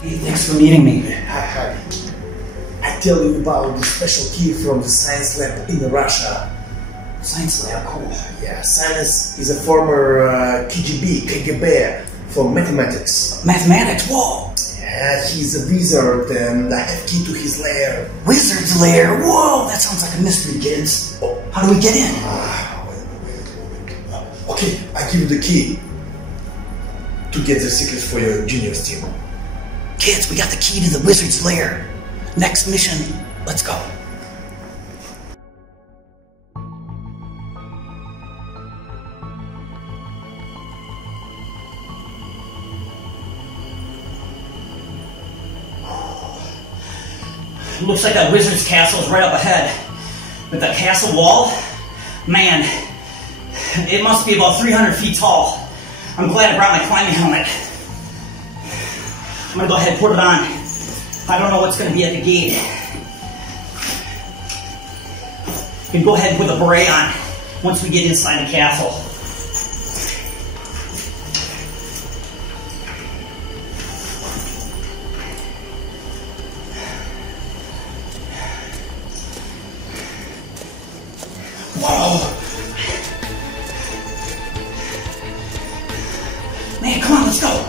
Hey, thanks for meeting me. Hi. I tell you about the special key from the science lab in Russia. Science lab, cool. Yeah, Science is a former KGB for mathematics. Mathematics? Whoa! Yeah, he's a wizard and I have key to his lair. Wizard's lair? Whoa, that sounds like a mystery, kids. Oh. How do we get in? Wait. Okay, I give you the key to get the secrets for your juniors team. Kids, we got the key to the wizard's lair. Next mission, let's go. Looks like that wizard's castle is right up ahead. But that castle wall, man, it must be about 300 feet tall. I'm glad I brought my climbing helmet. I'm gonna go ahead and put it on. I don't know what's gonna be at the gate. You can go ahead and put the beret on once we get inside the castle. Whoa! Man, come on, let's go!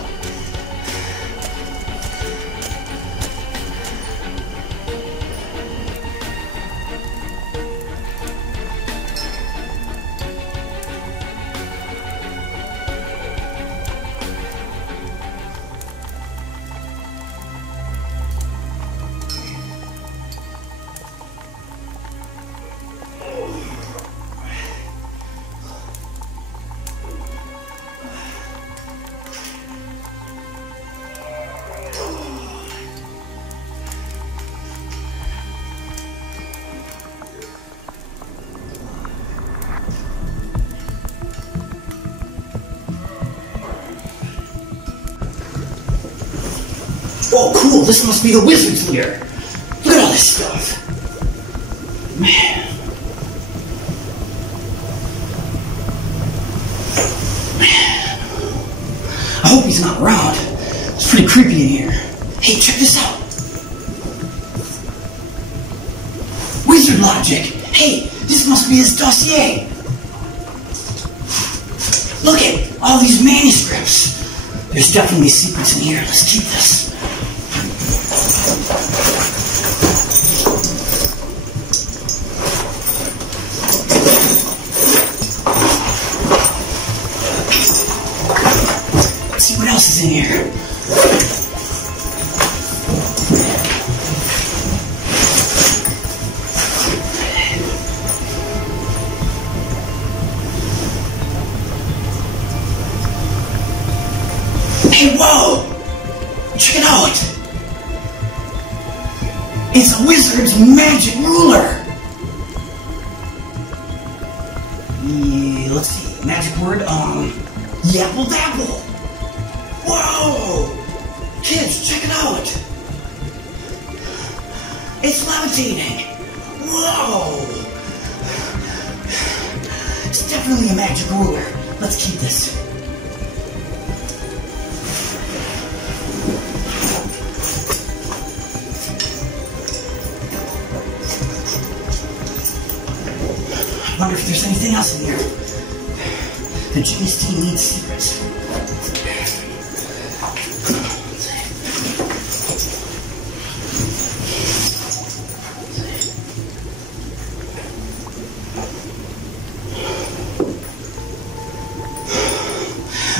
Oh, cool, this must be the wizard's lair. Look at all this stuff. Man. I hope he's not around. It's pretty creepy in here. Hey, check this out. Wizard logic. Hey, this must be his dossier. Look at all these manuscripts. There's definitely secrets in here. Let's keep this. Let's see what else is in here. Hey, whoa! Check it out! It's a wizard's magic ruler! Yeah, let's see, magic word, yapple dapple! Whoa! Kids, check it out! It's levitating! Whoa! It's definitely a magic ruler. Let's keep this. I wonder if there's anything else in here. The genius team needs secrets.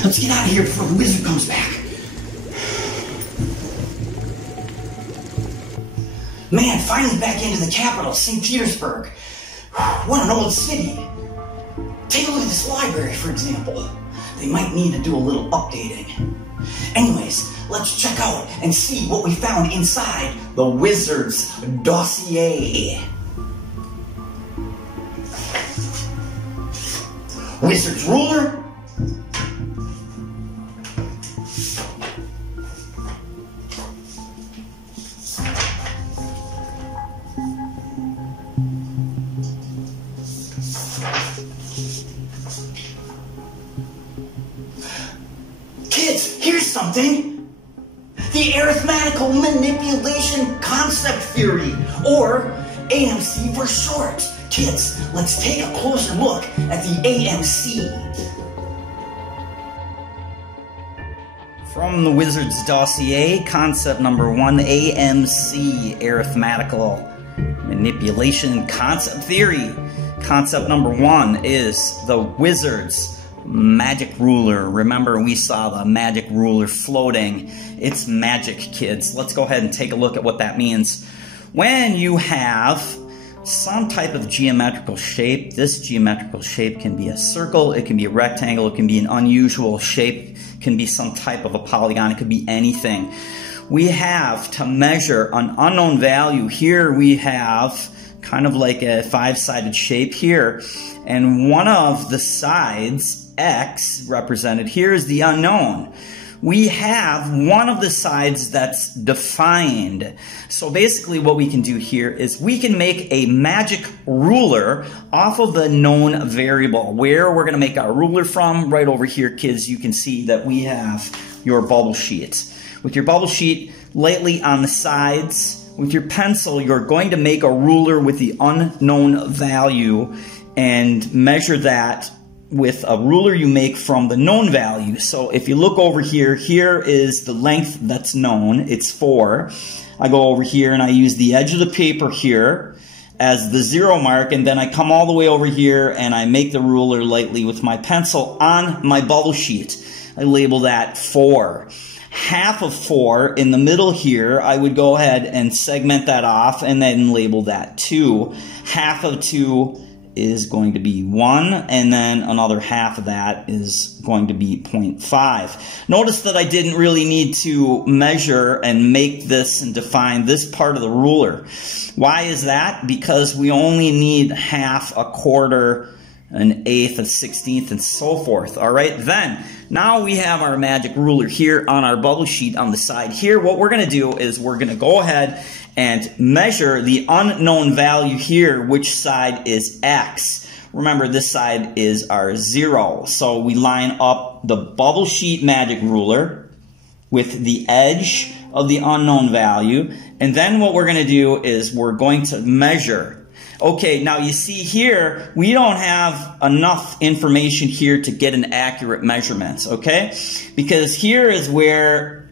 Let's get out of here before the wizard comes back. Man, finally back into the capital, St. Petersburg. What an old city. Take a look at this library, for example. They might need to do a little updating. Anyways, let's check out and see what we found inside the wizard's dossier. Wizard's ruler. Kids, here's something. The the arithmetical manipulation concept theory, or AMC for short. Kids, let's take a closer look at the AMC. From the Wizard's Dossier, concept number 1, AMC, arithmetical manipulation concept theory. Concept number 1 is the Wizard's magic ruler. Remember, we saw the magic ruler floating. It's magic, kids. Let's go ahead and take a look at what that means. When you have some type of geometrical shape, this geometrical shape can be a circle, it can be a rectangle, it can be an unusual shape, it can be some type of a polygon, it could be anything. We have to measure an unknown value. Here we have kind of like a 5-sided shape here, and one of the sides, X, represented here is the unknown. We have one of the sides that's defined. So basically what we can do here is we can make a magic ruler off of the known variable. Where we're going to make our ruler from, right over here, kids, you can see that we have your bubble sheet. With your bubble sheet lightly on the sides, with your pencil, you're going to make a ruler with the unknown value and measure that with a ruler you make from the known value. So if you look over here, here is the length that's known, it's 4. I go over here and I use the edge of the paper here as the 0 mark, and then I come all the way over here and I make the ruler lightly with my pencil on my bubble sheet. I label that 4. Half of 4 in the middle here, I would go ahead and segment that off and then label that 2. Half of 2 is going to be 1, and then another half of that is going to be 0.5. Notice that I didn't really need to measure and make this and define this part of the ruler. Why is that? Because we only need half, a quarter, an eighth, a 16th, and so forth. All right, then now we have our magic ruler here on our bubble sheet on the side here. What we're going to do is we're going to go ahead and measure the unknown value here, which side is X. Remember, this side is our 0. So we line up the bubble sheet magic ruler with the edge of the unknown value. And then what we're going to do is we're going to measure. Okay, now you see here, we don't have enough information here to get an accurate measurement, okay? Because here is where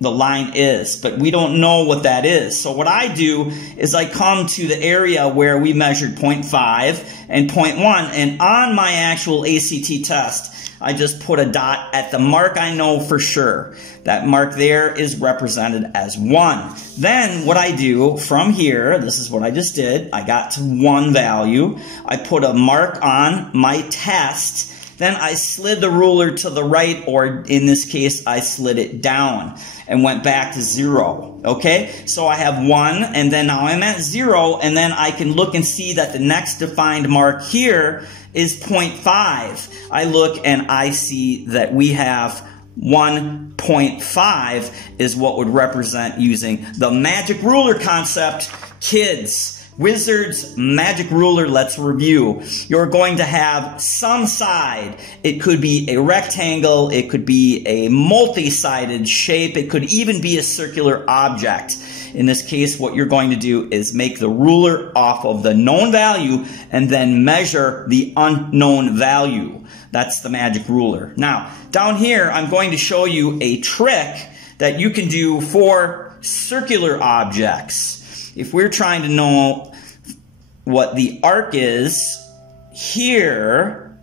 the line is, but we don't know what that is. So what I do is I come to the area where we measured 0.5 and 0.1, and on my actual ACT test, I just put a dot at the mark I know for sure. That mark there is represented as 1. Then what I do from here, this is what I just did, I got to 1 value, I put a mark on my test, then I slid the ruler to the right, or in this case, I slid it down and went back to 0. Okay, so I have 1, and then now I'm at 0, and then I can look and see that the next defined mark here is 0.5. I look and I see that we have 1.5 is what would represent using the magic ruler concept. Kids, Wizard's magic ruler, let's review. You're going to have some side. It could be a rectangle, it could be a multi-sided shape, it could even be a circular object. In this case, what you're going to do is make the ruler off of the known value and then measure the unknown value. That's the magic ruler. Now, down here, I'm going to show you a trick that you can do for circular objects. If we're trying to know what the arc is here,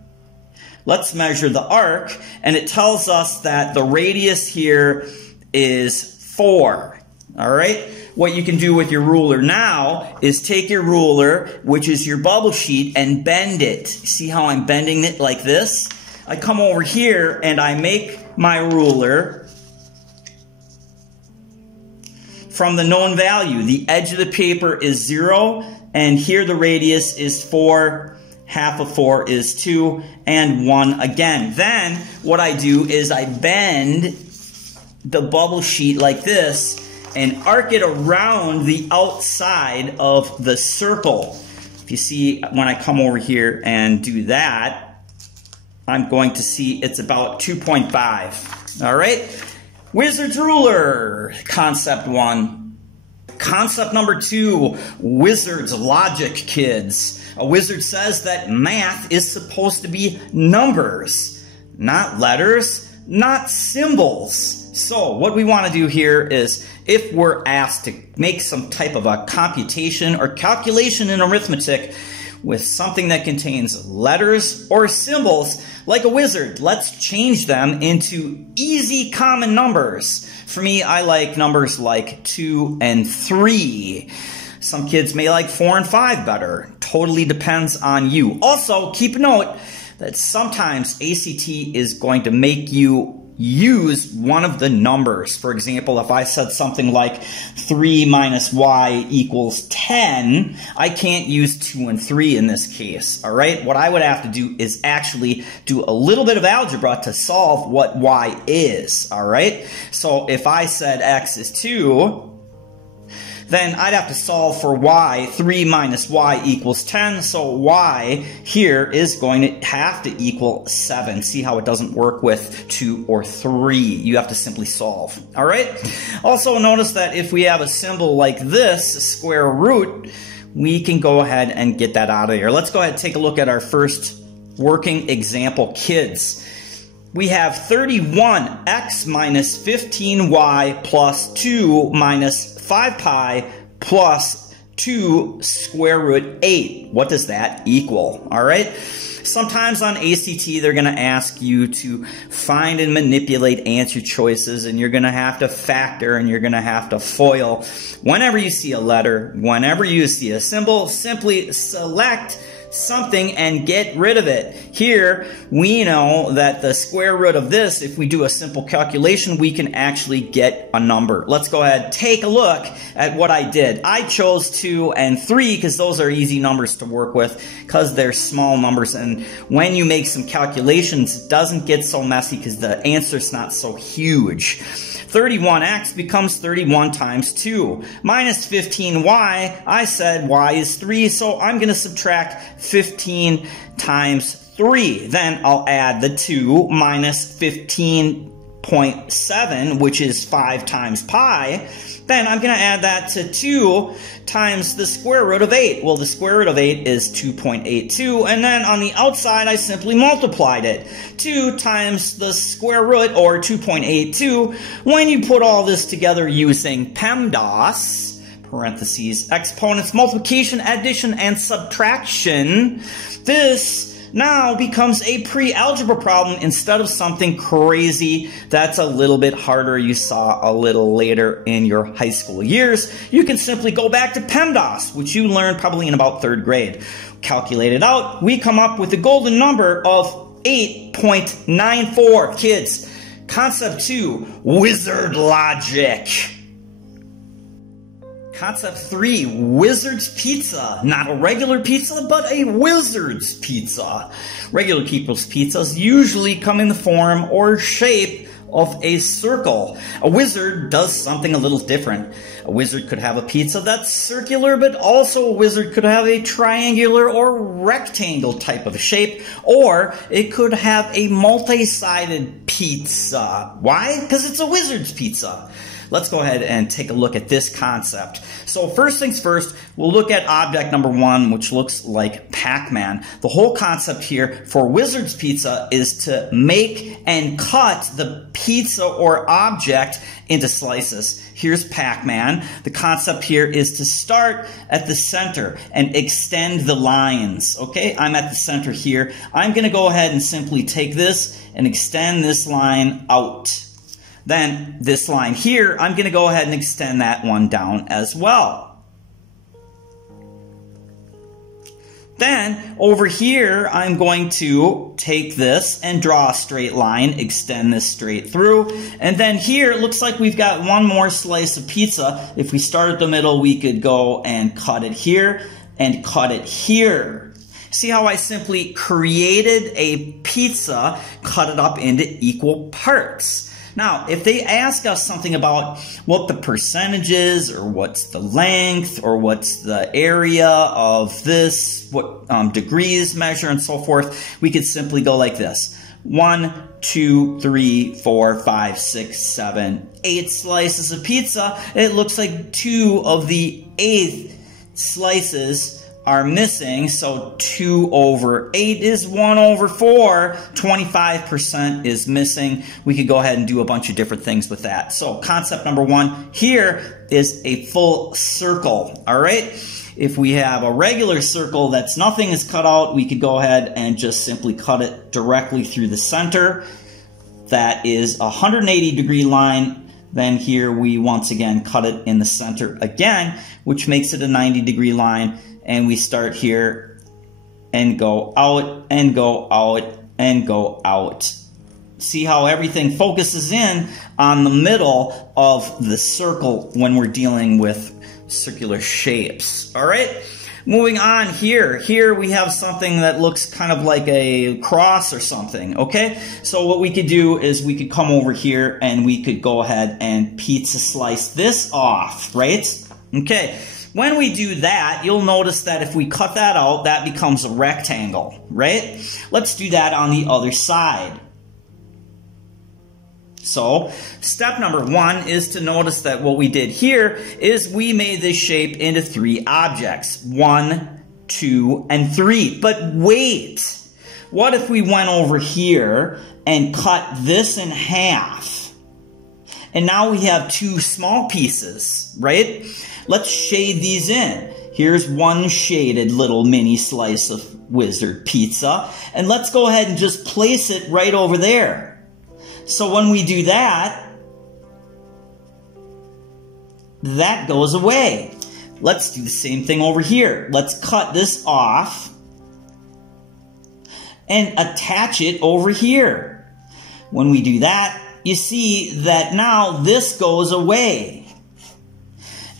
let's measure the arc, and it tells us that the radius here is 4. All right? What you can do with your ruler now is take your ruler, which is your bubble sheet, and bend it. See how I'm bending it like this? I come over here and I make my ruler from the known value. The edge of the paper is 0, and here the radius is 4, half of 4 is 2, and 1 again. Then what I do is I bend the bubble sheet like this and arc it around the outside of the circle. If you see, when I come over here and do that, I'm going to see it's about 2.5. All right, Wizard's ruler, concept 1. Concept number 2, Wizard's logic, kids. A wizard says that math is supposed to be numbers, not letters, not symbols. So what we want to do here is, if we're asked to make some type of a computation or calculation in arithmetic with something that contains letters or symbols, like a wizard, let's change them into easy common numbers. For me, I like numbers like 2 and 3. Some kids may like 4 and 5 better. Totally depends on you. Also, keep note that sometimes ACT is going to make you use one of the numbers. For example, if I said something like 3 minus y equals 10, I can't use 2 and 3 in this case, all right? What I would have to do is actually do a little bit of algebra to solve what y is, all right? So if I said x is 2, then I'd have to solve for y. 3 minus y equals 10, so y here is going to have to equal 7. See how it doesn't work with 2 or 3. You have to simply solve. All right? Also notice that if we have a symbol like this, square root, we can go ahead and get that out of here. Let's go ahead and take a look at our first working example, kids. We have 31x minus 15y plus 2 minus 5 pi plus 2 square root 8. What does that equal? All right. Sometimes on ACT, they're going to ask you to find and manipulate answer choices, and you're going to have to factor and you're going to have to FOIL. Whenever you see a letter, whenever you see a symbol, simply select something and get rid of it. Here, we know that the square root of this, if we do a simple calculation, we can actually get a number. Let's go ahead and take a look at what I did. I chose 2 and 3 because those are easy numbers to work with because they're small numbers, and when you make some calculations, it doesn't get so messy because the answer's not so huge. 31x becomes 31 times 2. Minus 15y, I said y is 3, so I'm going to subtract 15 times 3. Then I'll add the 2 minus 15.7, which is 5 times pi. Then I'm going to add that to 2 times the square root of 8. Well, the square root of 8 is 2.82, and then on the outside, I simply multiplied it. 2 times the square root, or 2.82. When you put all this together using PEMDAS, parentheses, exponents, multiplication, addition, and subtraction, this now becomes a pre-algebra problem instead of something crazy that's a little bit harder you saw a little later in your high school years. You can simply go back to PEMDAS, which you learned probably in about 3rd grade. Calculate it out. We come up with the golden number of 8.94. Kids, concept 2, wizard logic. Concept 3, Wizard's Pizza. Not a regular pizza, but a Wizard's Pizza. Regular people's pizzas usually come in the form or shape of a circle. A wizard does something a little different. A wizard could have a pizza that's circular, but also a wizard could have a triangular or rectangle type of shape, or it could have a multi-sided pizza. Why? Because it's a wizard's pizza. Let's go ahead and take a look at this concept. So first things first, we'll look at object number 1, which looks like Pac-Man. The whole concept here for Wizard's Pizza is to make and cut the pizza or object into slices. Here's Pac-Man. The concept here is to start at the center and extend the lines. Okay, I'm at the center here. I'm going to go ahead and simply take this and extend this line out. Then this line here, I'm going to go ahead and extend that one down as well. Then over here, I'm going to take this and draw a straight line, extend this straight through. And then here, it looks like we've got one more slice of pizza. If we start at the middle, we could go and cut it here and cut it here. See how I simply created a pizza, cut it up into equal parts. Now, if they ask us something about what the percentage is, or what's the length, or what's the area of this, what degrees measure, and so forth, we could simply go like this. 1, 2, 3, 4, 5, 6, 7, 8 slices of pizza. It looks like 2 of the 8 slices are missing, so 2 over 8 is 1 over 4. 25% is missing. We could go ahead and do a bunch of different things with that. So concept number 1 here is a full circle, all right? If we have a regular circle that's nothing is cut out, we could go ahead and just simply cut it directly through the center. That is a 180-degree line. Then here we once again cut it in the center again, which makes it a 90-degree line. And we start here and go out and go out and go out. See how everything focuses in on the middle of the circle when we're dealing with circular shapes. All right, moving on here. Here we have something that looks kind of like a cross or something, okay? So what we could do is we could come over here and we could go ahead and pizza slice this off, right? Okay. When we do that, you'll notice that if we cut that out, that becomes a rectangle, right? Let's do that on the other side. So, step number 1 is to notice that what we did here is we made this shape into 3 objects. 1, 2, and 3. But wait! What if we went over here and cut this in half? And now we have 2 small pieces, right? Let's shade these in. Here's one shaded little mini slice of Wizard pizza. And let's go ahead and just place it right over there. So when we do that, that goes away. Let's do the same thing over here. Let's cut this off and attach it over here. When we do that, you see that now this goes away.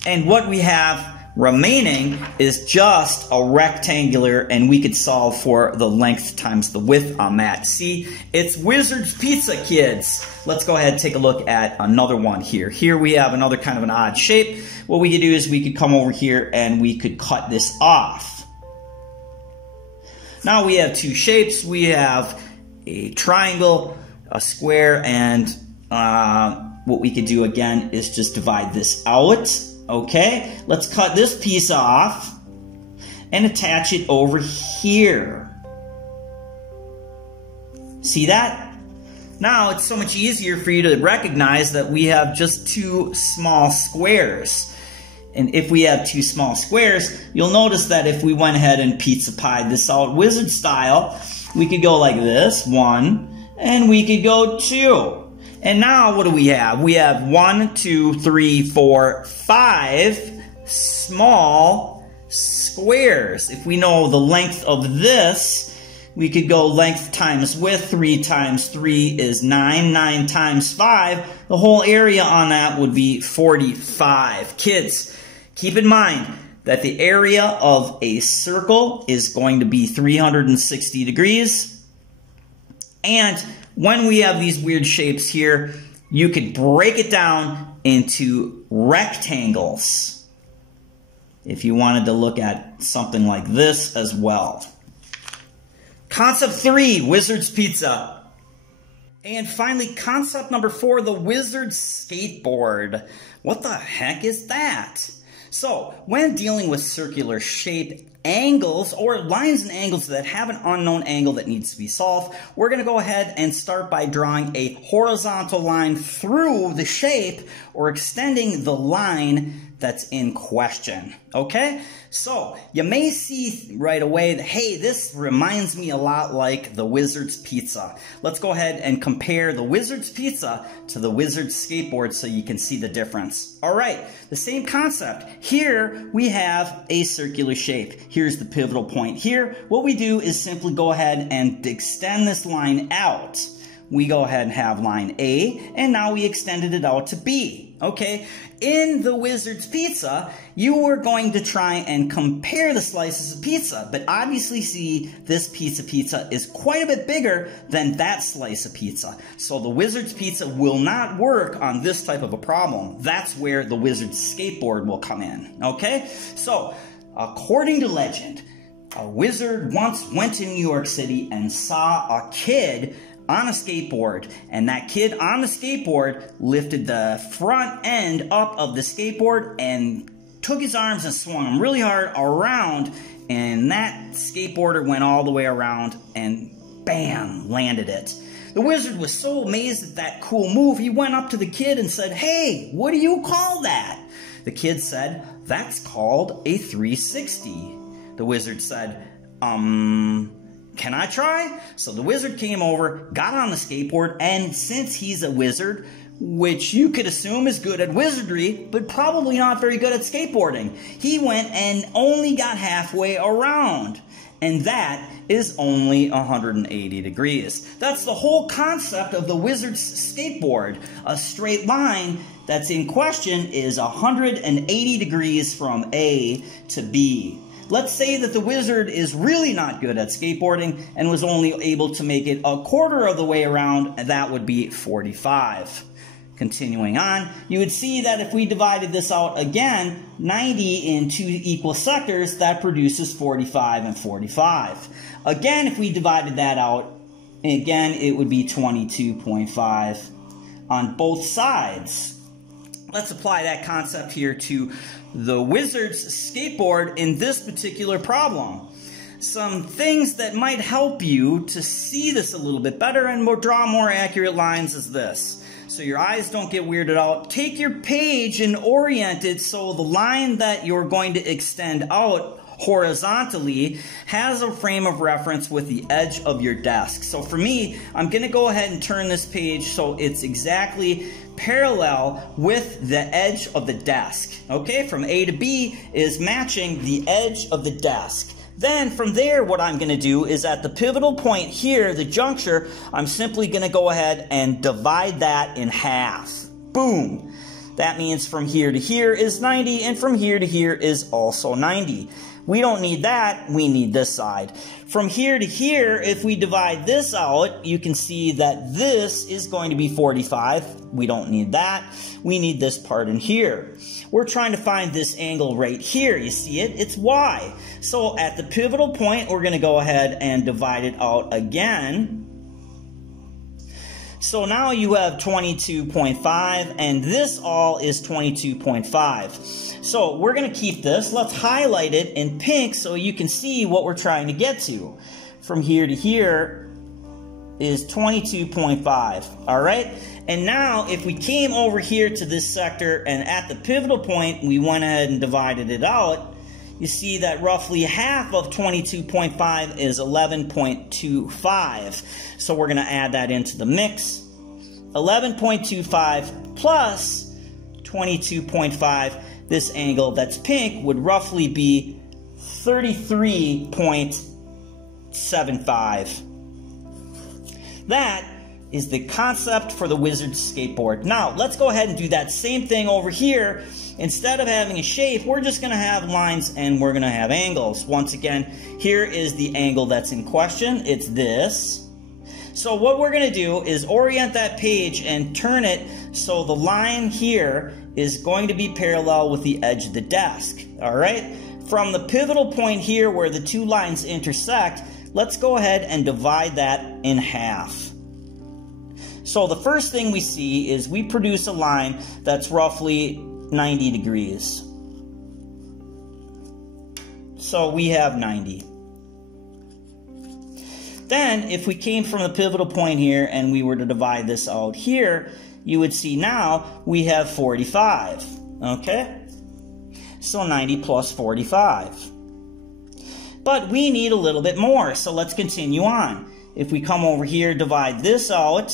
And what we have remaining is just a rectangular, and we could solve for the length times the width on that. See, it's Wizard's Pizza, kids. Let's go ahead and take a look at another one here. Here we have another kind of an odd shape. What we could do is we could come over here and we could cut this off. Now we have 2 shapes. We have a triangle, a square, and what we could do again is just divide this out. Okay, let's cut this piece off and attach it over here. See that? Now it's so much easier for you to recognize that we have just 2 small squares. And if we have 2 small squares, you'll notice that if we went ahead and pizza pied this out Wizard style, we could go like this, 1, and we could go 2. And now what do we have? We have 1, 2, 3, 4, 5 small squares. If we know the length of this, we could go length times width. 3 times 3 is 9. 9 times 5. The whole area on that would be 45. Kids, keep in mind that the area of a circle is going to be 360 degrees. And when we have these weird shapes here, you could break it down into rectangles if you wanted to look at something like this as well. Concept 3, Wizard's Pizza. And finally, concept number 4, the Wizard's Skateboard. What the heck is that? So, when dealing with circular shape angles or lines and angles that have an unknown angle that needs to be solved, we're going to go ahead and start by drawing a horizontal line through the shape or extending the line that's in question. Okay? So, you may see right away that, hey, this reminds me a lot like the Wizard's Pizza. Let's go ahead and compare the Wizard's Pizza to the Wizard's Skateboard so you can see the difference. Alright, the same concept. Here we have a circular shape. Here's the pivotal point here. What we do is simply go ahead and extend this line out. we go ahead and have line A, and now we extended it out to B, okay? In the Wizard's Pizza, you were going to try and compare the slices of pizza, but obviously see this piece of pizza is quite a bit bigger than that slice of pizza. So the Wizard's Pizza will not work on this type of a problem. That's where the Wizard's Skateboard will come in, okay? So, according to legend, a wizard once went to New York City and saw a kid on a skateboard, and that kid on the skateboard lifted the front end up of the skateboard and took his arms and swung them really hard around, and that skateboarder went all the way around and bam, landed it. The wizard was so amazed at that cool move, he went up to the kid and said, "Hey, what do you call that?" The kid said, "That's called a 360. The wizard said, "Can I try?" So the wizard came over, got on the skateboard, and since he's a wizard, which you could assume is good at wizardry, but probably not very good at skateboarding, he went and only got halfway around. And that is only 180 degrees. That's the whole concept of the wizard's skateboard. A straight line that's in question is 180 degrees from A to B. Let's say that the wizard is really not good at skateboarding and was only able to make it a quarter of the way around, and that would be 45. Continuing on, you would see that if we divided this out again, 90 in two equal sectors, that produces 45 and 45. Again, if we divided that out, again, it would be 22.5 on both sides. Let's apply that concept here to the wizard's skateboard in this particular problem. Some things that might help you to see this a little bit better and draw more accurate lines is this. So your eyes don't get weirded out. Take your page and orient it so the line that you're going to extend out horizontally has a frame of reference with the edge of your desk. So for me, I'm going to go ahead and turn this page so it's exactly parallel with the edge of the desk. Okay, from A to B is matching the edge of the desk. Then from there, what I'm going to do is at the pivotal point here, the juncture, I'm simply going to go ahead and divide that in half. Boom. That means from here to here is 90, and from here to here is also 90. We don't need that, we need this side. From here to here, if we divide this out, you can see that this is going to be 45. We don't need that. We need this part in here. We're trying to find this angle right here. You see it? It's Y. So at the pivotal point, we're going to go ahead and divide it out again. So now you have 22.5, and this all is 22.5. So we're going to keep this. Let's highlight it in pink so you can see what we're trying to get to. From here to here is 22.5, all right? And now if we came over here to this sector and at the pivotal point we went ahead and divided it out, you see that roughly half of 22.5 is 11.25. So we're going to add that into the mix. 11.25 plus 22.5, this angle that's pink would roughly be 33.75. That is the concept for the wizard's skateboard. Now, let's go ahead and do that same thing over here. Instead of having a shape, we're just going to have lines and we're going to have angles. Once again, here is the angle that's in question. It's this. So what we're going to do is orient that page and turn it so the line here is going to be parallel with the edge of the desk. All right? From the pivotal point here where the two lines intersect, let's go ahead and divide that in half. So the first thing we see is we produce a line that's roughly 90 degrees. So we have 90. Then if we came from the pivotal point here and we were to divide this out here, you would see now we have 45. Okay? So 90 plus 45. But we need a little bit more, so let's continue on. If we come over here, divide this out,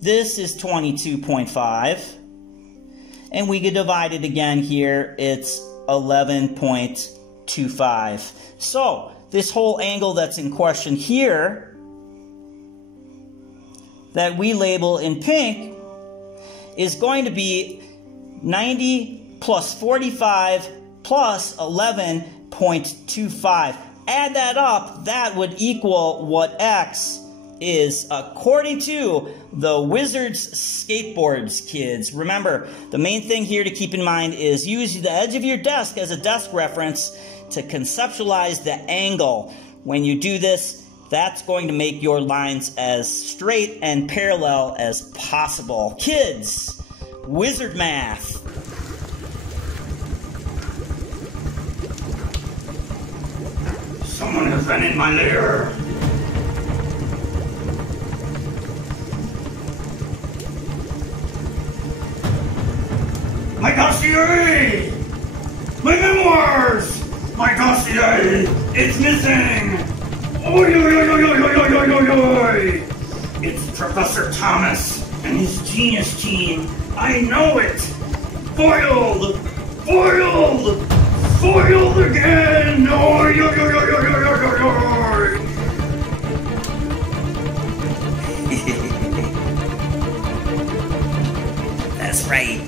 this is 22.5, and we could divide it again here, it's 11.25. So, this whole angle that's in question here that we label in pink is going to be 90 plus 45 plus 11.25. Add that up, that would equal what X is according to the Wizards Skateboards, kids. Remember, the main thing here to keep in mind is use the edge of your desk as a desk reference to conceptualize the angle. When you do this, that's going to make your lines as straight and parallel as possible. Kids, wizard math. Someone has been in my lair. My dossier! My memoirs! My dossier! It's missing! Oi, oi, oi, oi, oi, oi, oi, oi, oi! It's Professor Thomas and his genius team. I know it! Foiled! Foiled! Foiled again! Oi, oi, oi, oi, oi, oi, oi, oi! That's right.